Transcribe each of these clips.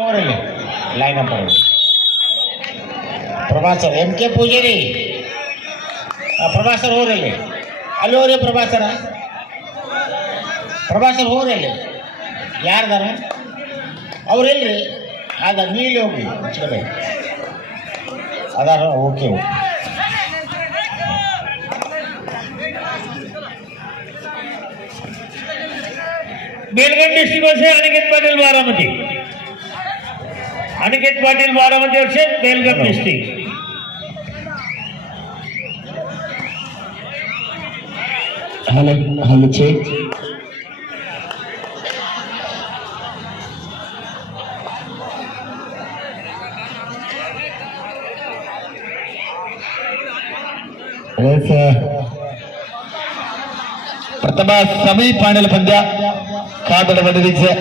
ಅವರಲ್ಲಿ line up ಅವರು ಪ್ರಭಾಸರ್ M K Poojary ಪ್ರಭಾಸರ್ ಹೋರಲ್ಲಿ ಅಲ್ಲಿ ಹೋರಿ ಪ್ರಭಾಸರ್ ಹೋರಲ್ಲಿ ಯಾರ್ದಾರ ಅವ್ರೆಲ್ರಿ ಆಗ ನೀಲಿ ಹೋಗಿ ಕಡೆ ಅದಾರ ಓಕೆ ಓಕೆ बेलगढ़ डिस्ट्रिक्ट से अनिकेत पाटिल बारामती और से बेलगढ़ डिस्ट्रिक्ट हेलो चेक प्रथम समी फाइनल पंद्य कादरबंदीचे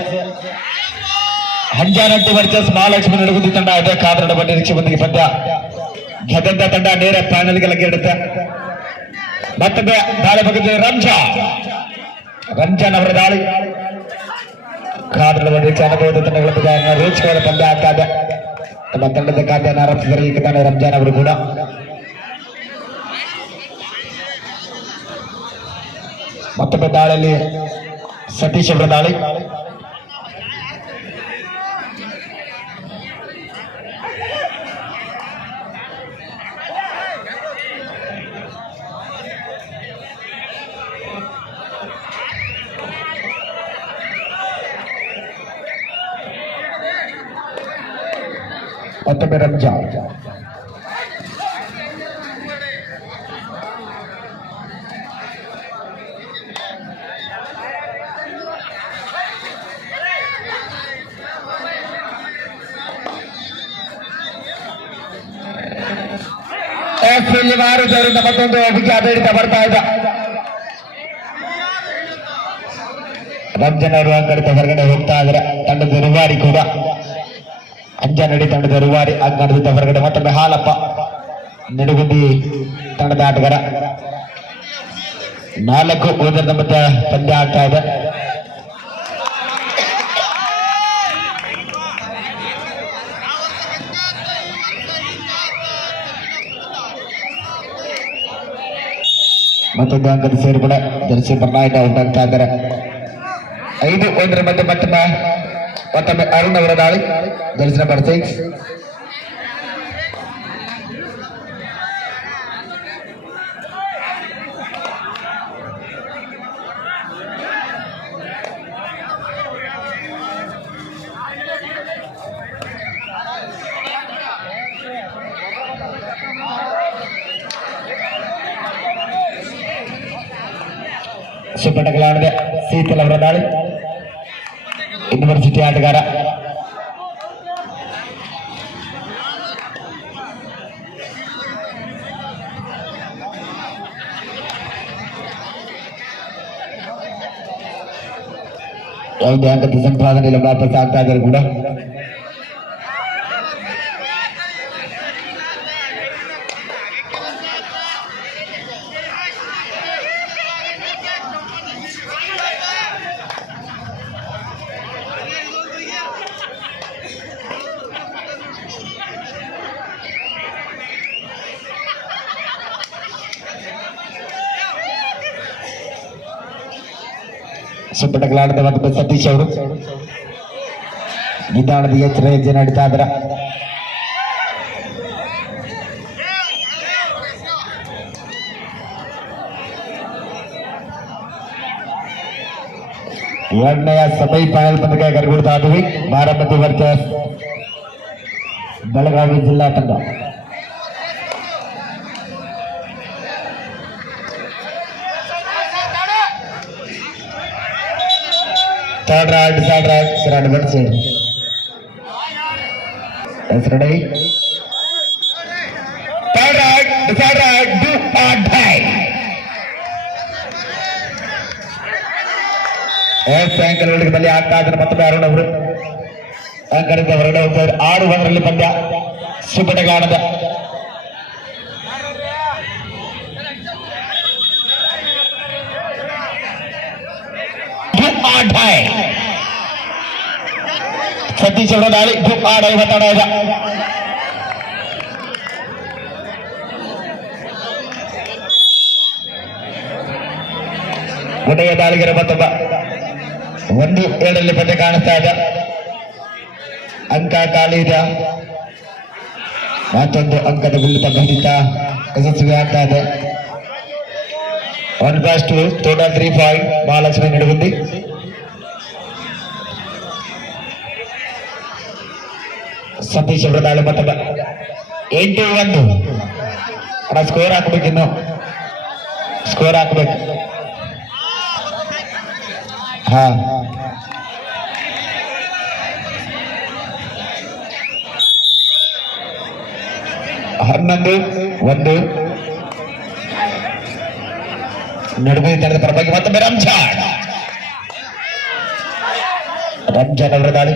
हंजानट्टी वर्सेस महालक्ष्मी नडगुंदी ತಂಡ ಇದೆ ಕಾದರಬಂದಿ ನಿರೀಕ್ಷೆ ಪಂದ್ಯ ಗೆದ್ದಂತ ತಂಡ ನೇರ ಫೈನಲ್ ಗೆ ಲಗ್ಗೆಡುತ್ತೆ ಮತ್ತೊಮ್ಮೆ ದಾಳಿ ಬಗ್ಗೆ ರಂಜಾನ್ ಅವರ ದಾಳಿ ಕಾದರಬಂದಿ ಅನುಭವದ ತಂಡಗಳ ಬಗ್ಗೆ ರೋಚಕವಾದ ಪಂದ್ಯ ಆಗ್ತಾ ಇದೆ ತಮ್ಮ ತಂಡದ ಖಾತೆಯನ್ನು ಆರಂಭಿಸಿದರೆ ಈಗ ತಾನೇ ರಂಜಾನ್ ಅವರು ಕೂಡ ಮತ್ತೊಮ್ಮೆ ದಾಳಿಯಲ್ಲಿ ಸತೀಶ್ ಅವರ ದಾಳಿ ಮತ್ತೊಮ್ಮೆ ರಂಜಾನ್ ಮಾರುದರಿಂದ ಮತ್ತೊಂದು ವಿಜಯ ಬೇಡಿಕೆ ಬರ್ತಾ ಇದೆ ರಂಜನ್ ಅವರು ಅಂಗಡಿತ ಹೊರಗಡೆ ಹೋಗ್ತಾ ಇದ್ರೆ ತಂಡದ ರೂವಾರಿ ಕೂಡ ಅಂಜನಡಿ ತಂಡದ ರೂವಾರಿ ಅಂಗಡಿತ ಹೊರಗಡೆ ಮತ್ತೊಮ್ಮೆ ಹಾಲಪ್ಪ ನಿಡುಗುಂದಿ ತಂಡದ ಆಟಗಾರ 4-1 ಮತ್ತೆ ಪಂದ್ಯ ಆಗ್ತಾ ಇದೆ ಮತ್ತೊಂದು ಅಂಕದ ಸೇರ್ಪಡೆ ಜರ್ಸಿ ಬರ್ನಾಯ್ಕ ಔಟ್ ಆಗ್ತಾ ಇದ್ದಾರೆ 5-1 ಮತ್ತೆ ಮತ್ತೊಮ್ಮೆ ಅರುಣ್ ಅವರ ದಾಳಿ ಜರ್ಸಿ ನಂಬರ್ 6 ಸುಪಟಗಳಾಡಿದೆ ಸೀತಲ್ ಅವರ ದಾಳಿ ಯೂನಿವರ್ಸಿಟಿ ಆಟಗಾರ ಯಾವುದೇ ಅಂಕದ ಸಂಪಾದನೆ ವಾಪಸ್ ಆಗ್ತಾ ಇದ್ದಾರೆ ಕೂಡ ಸುಪಟಗಳಾಡಿದ ಮತ್ತು ಸತೀಶ್ ಅವರು ನಿಧಾನದ ಎಚ್ಚರ ಹೆಜ್ಜೆ ನಡೀತಾ ಇದ್ರ ಎರಡನೆಯ ಸೆಮಿ ಫೈನಲ್ ಪಂದ್ಯಕ್ಕೆ ಕರೆಗೊಳ್ತಾ ಇದ್ವಿ ಬಾರಾಮತಿ ವರ್ಸಸ್ ಬೆಳಗಾವಿ ಜಿಲ್ಲಾ ತಂಡ Third right, third one side. That's ready. Third right, do or die. ಸಾಯಂಕಾಲ ಬಲ್ಲಿ ಆಗ್ತಾ ಇದ್ದಾರೆ ಮತ್ತೊಮ್ಮೆ ಅರುಣ್ ಅವರು ಅಂಕದಿಂದ ಹೊರಗಡೆ ಹೋಗ್ತಾರೆ 6-1 ಪಂದ್ಯ ಸುಪಟಗಾಣದ सतीश ಸತೀಶ್ ಅವರ ದಾಳಿ ಆಡ ಇವತ್ತಾಡ ಇದೆ. ಕೊನೆಯ ದಾಳಿಗರ ಮತ್ತೊಬ್ಬ 1-7 ಪಂದ್ಯ ಕಾಣಿಸ್ತಾ ಇದೆ. ಅಂಕ ಖಾಲಿ ಇದೆ. ಮತ್ತೊಂದು ಅಂಕದ ಗುಳ್ಳು ಖಂಡಿತ ಯಶಸ್ವಿ ಆಗ್ತಾ ಇದೆ. 1+2 ಟೋಟಲ್ 3 ಪಾಯಿಂಟ್ ಮಹಾಲಕ್ಷ್ಮಿ ನಡುಗುಂದಿ. ಸತೀಶ್ ಅವರ ದಾಳಿ ಮತ್ತೊಬ್ಬ 8-1. ಸ್ಕೋರ್ ಹಾಕ್ಬೇಕಿನ್ನು, ಸ್ಕೋರ್ ಹಾಕ್ಬೇಕು. ಹಾ 11-1 ನಡುವೆ ತಂಡದ ಪರವಾಗಿ ಮತ್ತೊಮ್ಮೆ ರಂಜಾನ್ ಅವರ ದಾಳಿ.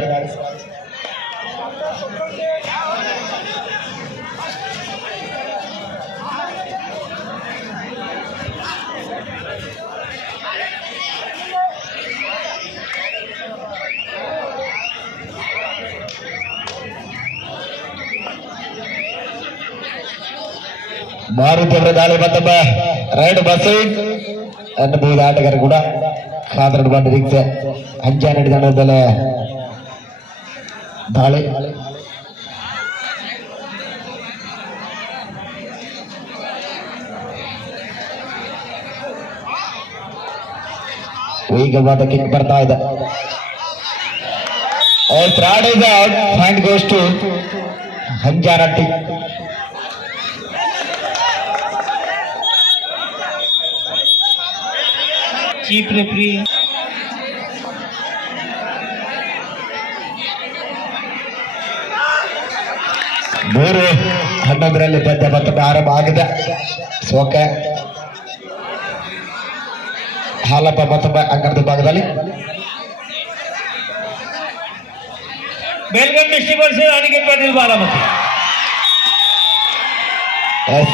ಮಾರುತಿ ಅವರ ದಾಳಿ ಮತ್ತೊಬ್ಬ ರೈಡ್ ಬಸೀಟ್ ಅನ್ನಬಹುದು ಆಟಗಾರ ಕೂಡ ಕಾದರ್ ಬಂದ ನಿರೀಕ್ಷೆ. ಅಂಜಾನಡಿ ತಂಡದಲ್ಲೇ ದಾಳಿ. ವೇಗವಾದ ಕಿಕ್ ಬರ್ತಾ ಇದೆ. Point goes to Anjanatti. Chief referee. ಮೂರು 11ರಲ್ಲಿ ಪಂದ್ಯ ಮತ್ತೊಮ್ಮೆ ಆರಂಭ ಆಗಿದೆ. ಸೋಕೆ ಹಾಲಪ್ಪ ಮತ್ತೊಮ್ಮೆ ಅಂಕಣದ ಭಾಗದಲ್ಲಿ. ಬೇಲ್ಗಂಡ್ ಡಿಸ್ಟ್ರಿಕ್ಟ್ ವರ್ಸಸ್ ಅನಿಕೆತ್ ಪಾಟೀಲ್ ಬಾರಾಮತಿ.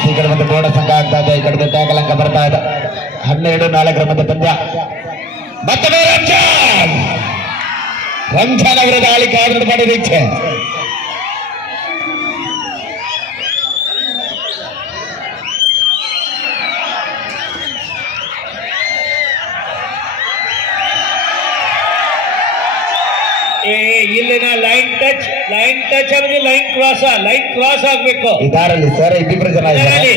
ಈ ಕಡೆ ಮತ್ತೆ ಬೋರ್ಡ ಸಂಘ ಆಗ್ತಾ ಇದೆ. ಈ ಕಡೆ ಟ್ಯಾಕಲ್ ಅಂಕ ಬರ್ತಾ ಇದೆ. 12-4 ಮಧ್ಯ ಪಂದ್ಯ. ಮತ್ತೊಮ್ಮೆ ರಂಜಾನ್ ಅವರ ದಾಳಿ ಕಾದು ಮಾಡಿದ ಇಚ್ಛೆ. ಇಲ್ಲಿನ ಲೈನ್ ಟಚ್ ಆಗಿದೆ. ಲೈನ್ ಕ್ರಾಸ್ ಆಗ್ಬೇಕು. ಇದಾರಲ್ಲಿ ಸರ್ ಇಬ್ಬಿಬ್ರು ಜನ ಇದ್ದಾರೆ.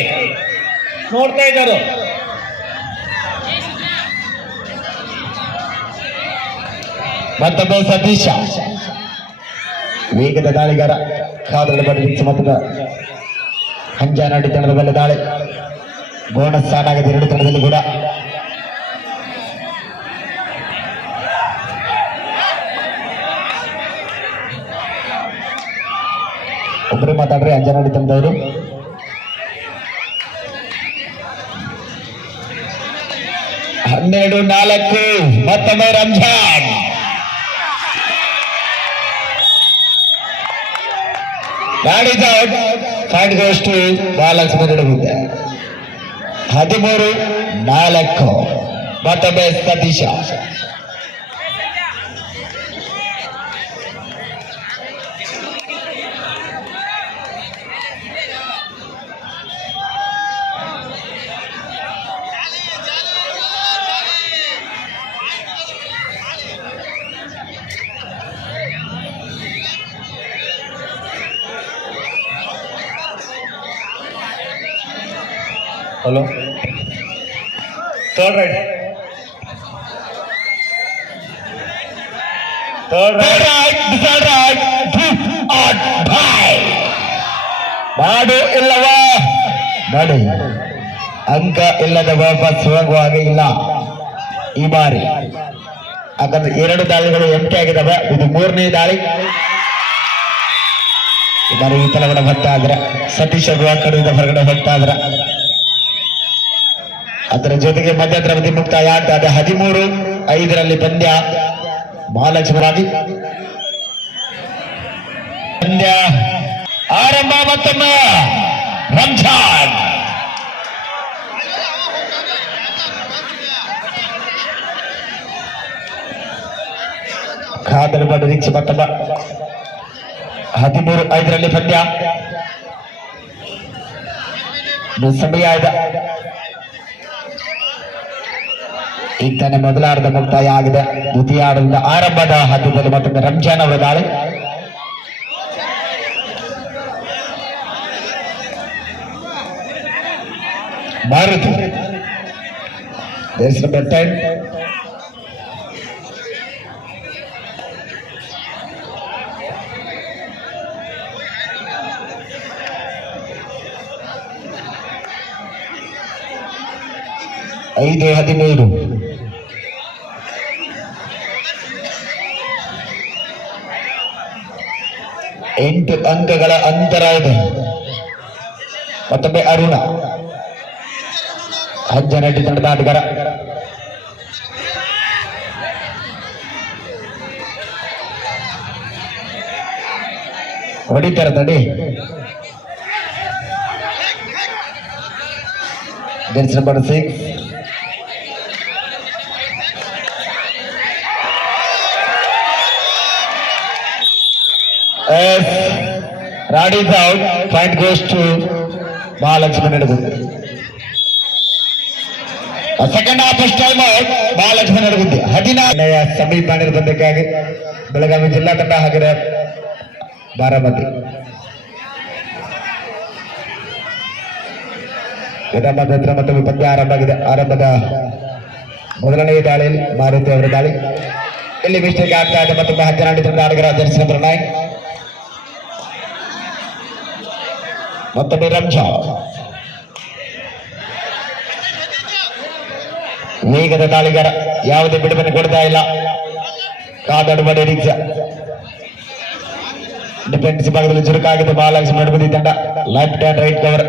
ನೋಡ್ತಾ ಇದ್ದಾರೆ. ಮತ್ತೊಬ್ಬ ಸತೀಶ ವೇಗದ ದಾಳಿಗಾರ ಕಾದರ ಬದಲಿಸಿ ಮತ್ತೊಂದು ಅಂಜಾನಡಿ ತಂಡದ ಮೇಲೆ ದಾಳಿ. ಬೋನಸ್ ಸ್ಟಾರ್ಟ್ ಆಗಿದೆ 2 ತಂಡದಲ್ಲಿ ಕೂಡ. ಒಬ್ಬರು ಮಾತಾಡ್ರಿ ಅಂಜಾನಡಿ ತಂಡದವರು. ಹನ್ನೆರಡು 4 ಮತ್ತೊಮ್ಮೆ Ramzan. Point goes to Mahalakshmi Nadugundi. 13-4 ಮತ್ತೊಮ್ಮೆ ಸತೀಶ. ಹಲೋ ಥರ್ಡ್ ರೈಟ್ ಮಾಡು ಇಲ್ಲವಾ ನಡು. ಅಂಕ ಇಲ್ಲದ ವಾಪಸ್ ಹೋಗುವಾಗ ಇಲ್ಲ ಈ ಬಾರಿ. ಯಾಕಂದ್ರೆ 2 ದಾಳಿಗಳು ಎಂಟಿ ಆಗಿದ್ದಾವೆ. ಇದು 3ನೇ ದಾಳಿ. ಈ ಬಾರಿ ಈ ತಲಗಡೆ ಬರ್ತಾ ಇದ್ರೆ ಸತೀಶ್ ಅವರು ಆ ಕಡೆಯಿಂದ ಹೊರಗಡೆ ಹೋಗ್ತಾ ಇದ್ರ. ಅದರ ಜೊತೆಗೆ ಮಧ್ಯಂತರ ಅವಧಿ ಮುಕ್ತಾಯ ಆಗ್ತಾ ಇದೆ. 13-5 ಪಂದ್ಯ ಮಹಾಲಕ್ಷ್ಮರಾಗಿ ಪಂದ್ಯ ಆರಂಭ. ಮತ್ತೊಮ್ಮೆ ರಂಜಾನ್ ಖಾದರ್ ಬಡ ನಿರೀಕ್ಷೆ ಮತ್ತೊಬ್ಬ 13-5 ಪಂದ್ಯ. ಸಮಯ ಇದೆ. ಈಗ ತಾನೇ ಮೊದಲ ಆಟದ ಮುಕ್ತಾಯ ಆಗಿದೆ. ದ್ವಿತೀಯ ಆಟದಿಂದ ಆರಂಭದ ಹಂತದಲ್ಲಿ ಮತ್ತೊಮ್ಮೆ ರಂಜಾನ್ ಅವರ ದಾಳಿ. Maruti there's number 10. ಐದು 17 8 ಅಂಕಗಳ ಅಂತರ ಇದೆ. ಮತ್ತೊಮ್ಮೆ ಅರುಣ ಅಂಜನಹಳ್ಳಿ ತಂಡದ ಆಟಗಾರ. ಹೊಡಿತಾರ ತಡಿ. Number 6 Rad is out. Point goes to Mahalakshmi Nadagundi. Second half is time out. Mahalakshmi Nadagundi. 14 ಸಮೀಪ ಬಂದಕ್ಕಾಗಿ ಬೆಳಗಾವಿ ಜಿಲ್ಲಾ ತಂಡ ಹಾಕಿದೆ ಬಾರಾಮತಿ. ವಿರಾಮದ ನಂತರ ಮತ್ತೊಮ್ಮೆ ಪಂದ್ಯ ಆರಂಭ ಆಗಿದೆ. ಆರಂಭದ ಮೊದಲನೆಯ ದಾಳಿಯಲ್ಲಿ ಮಾರುತಿ ಅವರ ದಾಳಿ. ಇಲ್ಲಿ ಮಿಸ್ಟೇಕ್ ಆಗ್ತಾ ಇದೆ. ಮತ್ತೊಮ್ಮೆ 12 ಆಟಗಾರ ಜರ್ಸಿ ನಂಬರ್ 9 ಮತ್ತೊಮ್ಮೆ ರಂಜಾನ್. ವೇಗದ ದಾಳಿಗಾರ, ಯಾವುದೇ ಬಿಡುಗಡೆ ಕೊಡ್ತಾ ಇಲ್ಲ. ಕಾದಾಡುವ ನಿರೀಕ್ಷೆ. ಡಿಫೆನ್ಸ್ ಭಾಗದಲ್ಲಿ ಚುರುಕಾಗಿದೆ ಮಹಾಲಕ್ಷ್ಮಿ ನಡಗುಂದಿ ತಂಡ. Left and write cover.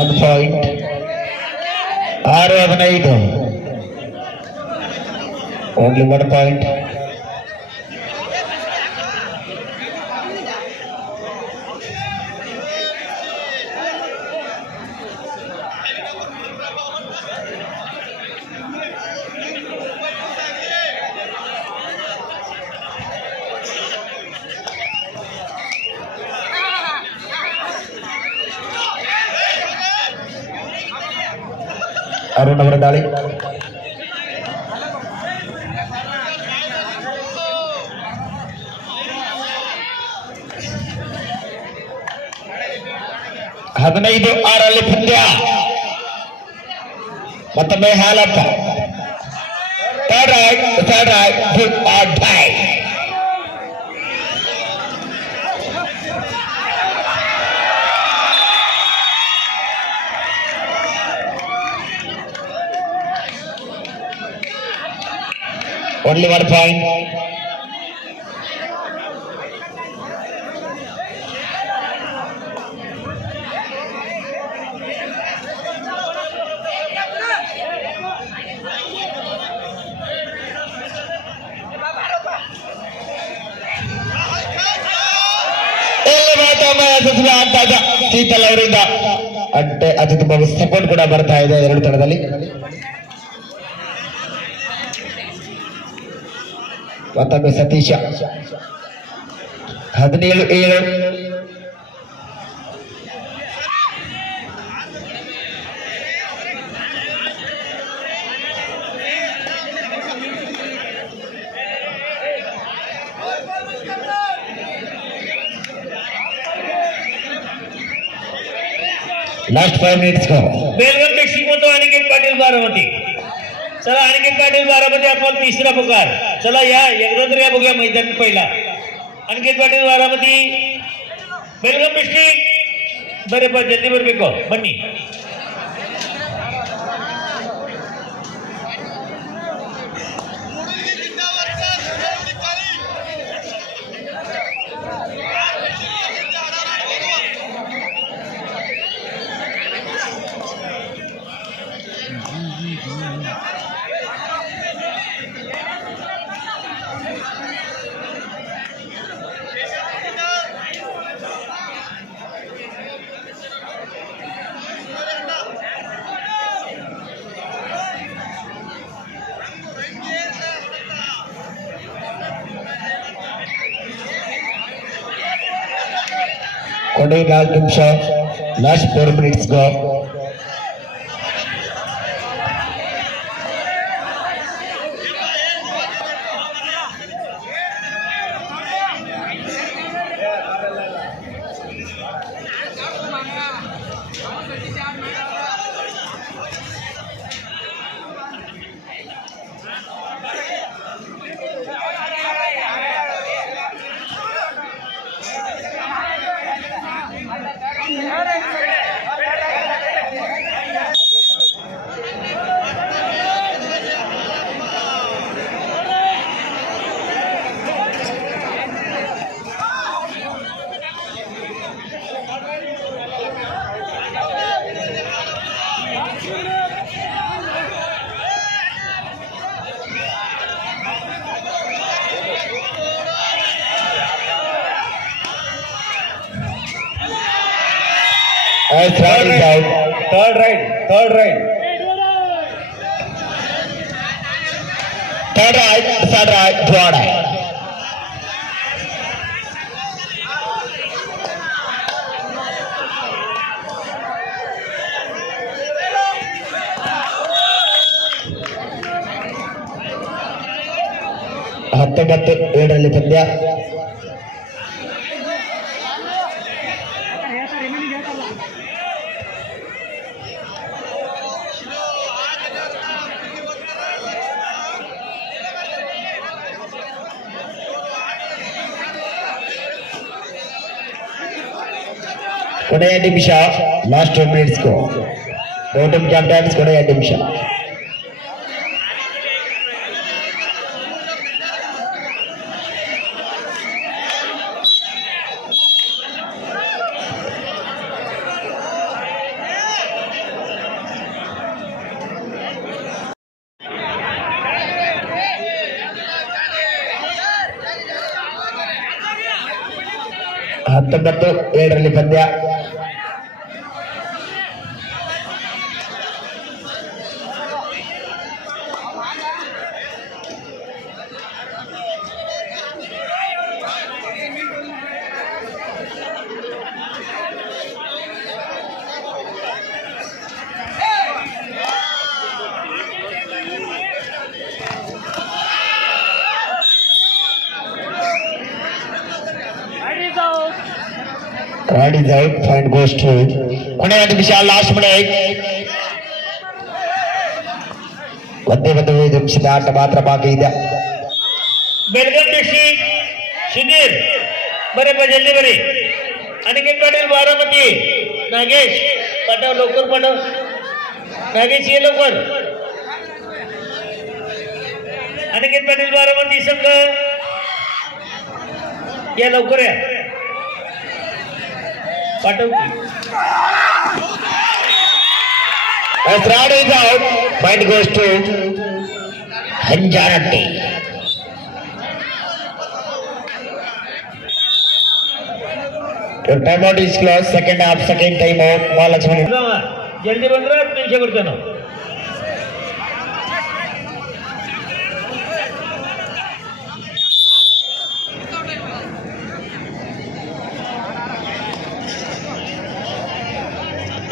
One point. 6-15. Only 1 point. Arun ಅವರ ದಾಳಿ. ಹದಿನೈದು 6 ಪಂದ್ಯ. ಮತ್ತೊಮ್ಮೆ Halappa. Third right good or die. Only 1 point. Sheetal ಅವರಿಂದ ಅಡ್ಡೆ ಅದು ತುಂಬಾ ಸಪೋರ್ಟ್ ಕೂಡ ಬರ್ತಾ ಇದೆ ಎರಡು ತಂಡದಲ್ಲಿ. ಮತ್ತೊಮ್ಮೆ Satish. 17-7. Last 5 minutes go. Belwant श्रीमंत अनिकेत पाटील बारामती. चला अनिकेत पाटील बारामती आपण तिसरा पुकार. चला या एकदा तर या बघूया मैदान पहिला. अनिकेत पाटील बारामती बेलगाम डिस्ट्रिक्ट बरे जल्दी बरಬೇಕು ಬನ್ನಿ. ಕೊನೆ 4 ನಿಮಿಷ, ಲಾಸ್ಟ್ 4 minutes ಗೋ. Third right. Third right. Third right. Third right. ಹತ್ತೊಂಬತ್ತು 7ರಲ್ಲಿ ಪಂದ್ಯ. ಕೊನೆಯ ನಿಮಿಷ, ಲಾಸ್ಟ್ 2 minutes ಗೋ. ಟೋಟಲ್ ಚಾಂಪಿಯನ್ಸ್ ಕೊನೆಯ ನಿಮಿಷ. ಹತ್ತೊಂಬತ್ತು 7ರಲ್ಲಿ ಪಂದ್ಯ. Rod is out, point goes to ಕೊನೆಯ ನಿಮಿಷ, ಲಾಸ್ಟ್ ಮಿನಿಟ್. ಒಂದೇ 5 ನಿಮಿಷದ ಆಟ ಮಾತ್ರ ಬಾಕಿ ಇದೆ. बेलगाम डिस्ट्रिक्ट सुधीर बरे जल्दी बरे. अनिकेत पाटील बारामती नागेश पाठव, लवकर पाठव. नागेश ये लवकर. अनिकेत पाटील बारामती संघ या लवकर या पाठव. As Rod is out, point goes to Hanjarati. Your timeout is closed. Second half, second timeout. Mahalakshmi. जल्दी बंद रहा, निमिष ಬರ್ತಾನೆ.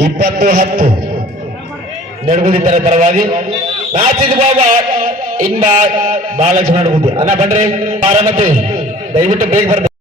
ಇಪ್ಪತ್ತು 10 ನಡುಗುದಿದ್ದಾರೆ ಪರವಾಗಿ. ಮ್ಯಾಚ್ ಇದು ಬಾಬಾ ಇನ್ ಮಹಾಲಕ್ಷ್ಮಿ ನಡುಗುದಿ ಅನ್ನ ಬನ್ರಿ. ಬಾರಾಮತಿ ದಯವಿಟ್ಟು ಬೇಗ ಬರ್ಬೇಕು.